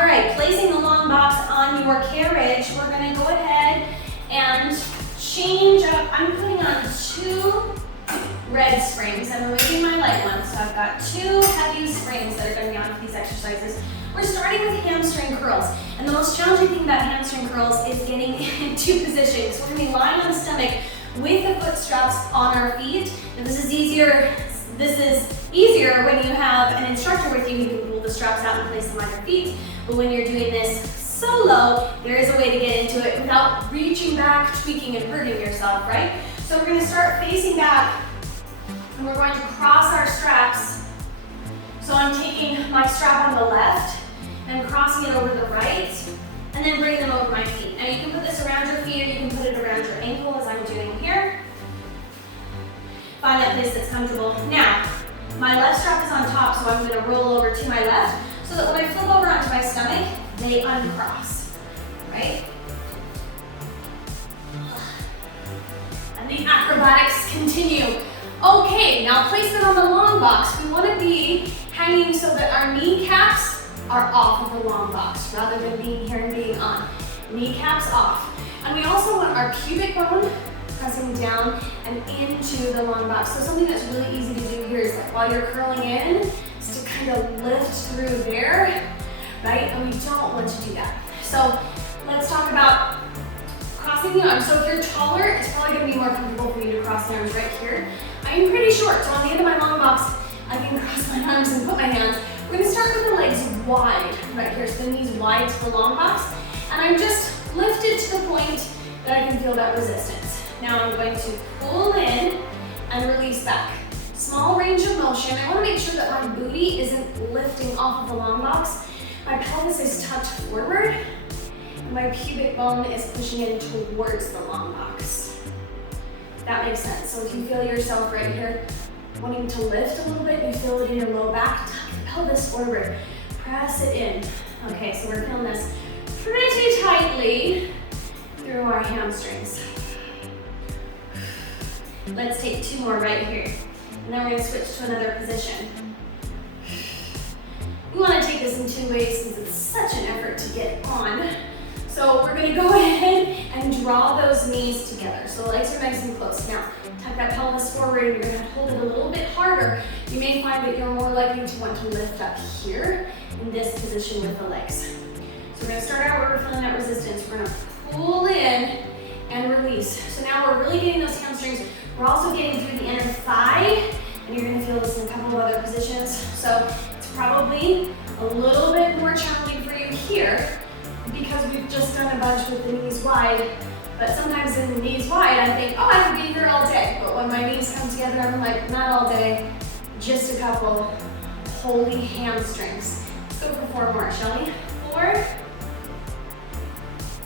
All right, placing the long box on your carriage, we're gonna go ahead and change up. I'm putting on 2 red springs. I'm removing my light ones, so I've got 2 heavy springs that are gonna be on for these exercises. We're starting with hamstring curls, and the most challenging thing about hamstring curls is getting into position. So we're gonna be lying on the stomach with the foot straps on our feet. And this is easier when you have an instructor with you who can pull the straps out and place them on your feet. But when you're doing this solo, there is a way to get into it without reaching back, tweaking, and hurting yourself, right? So we're gonna start facing back, and we're going to cross our straps. So I'm taking my strap on the left and crossing it over the right, and then bring them over my feet. Now you can put this around your feet, or you can put it around your ankle, as I'm doing here. Find that place that's comfortable. Now, my left strap is on top, so I'm gonna roll over to my left, so that when I flip over onto my stomach, they uncross, right? And the acrobatics continue. Okay, now place them on the long box. We wanna be hanging so that our kneecaps are off of the long box, rather than being here and being on. Kneecaps off. And we also want our pubic bone pressing down and into the long box. So something that's really easy to do here is like while you're curling in, is to kind of lift through there, right? And we don't want to do that. So let's talk about crossing the arms. So if you're taller, it's probably gonna be more comfortable for you to cross the arms right here. I am pretty short, so on the end of my long box, I can cross my arms and put my hands. We're gonna start with the legs wide, right here. So the knees wide to the long box. And I'm just lifted to the point that I can feel that resistance. Now I'm going to pull in and release back. Small range of motion. I wanna make sure that my booty isn't lifting off of the long box. My pelvis is tucked forward, and my pubic bone is pushing in towards the long box. That makes sense. So if you feel yourself right here wanting to lift a little bit, you feel it in your low back, tuck the pelvis forward, press it in. Okay, so we're feeling this pretty tightly through our hamstrings. Let's take 2 more right here. And then we're gonna switch to another position. We wanna take this in 2 ways since it's such an effort to get on. So we're gonna go ahead and draw those knees together. So the legs are nice and close. Now, tuck that pelvis forward, and you're gonna hold it a little bit harder. You may find that you're more likely to want to lift up here in this position with the legs. So we're gonna start out where we're feeling that resistance. We're gonna pull in and release. So now we're really getting those hamstrings. We're also getting through the inner thigh, and you're gonna feel this in a couple of other positions. So it's probably a little bit more challenging for you here because we've just done a bunch with the knees wide. But sometimes in the knees wide, I think, oh, I could be here all day. But when my knees come together, I'm like, not all day, just a couple. Holy hamstrings. Let's go for 4 more, shall we? 4,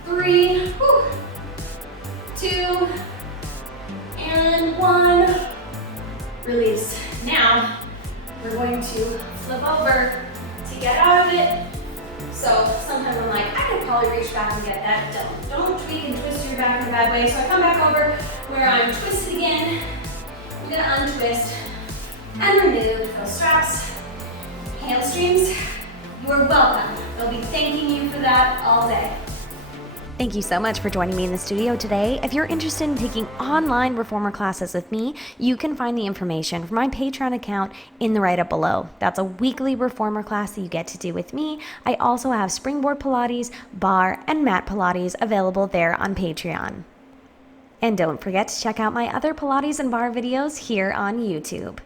3, whew, 2, and 1. Release. Now, we're going to flip over to get out of it. So sometimes I'm like, I could probably reach back and get that. Don't tweak and twist your back in a bad way. So I come back over where I'm twisted again. I'm gonna untwist and remove those straps. Hamstrings, you are welcome. They'll be thanking you for that all day. Thank you so much for joining me in the studio today. If you're interested in taking online reformer classes with me, you can find the information for my Patreon account in the write-up below. That's a weekly reformer class that you get to do with me. I also have Springboard Pilates, Barre, and Mat Pilates available there on Patreon. And don't forget to check out my other Pilates and Barre videos here on YouTube.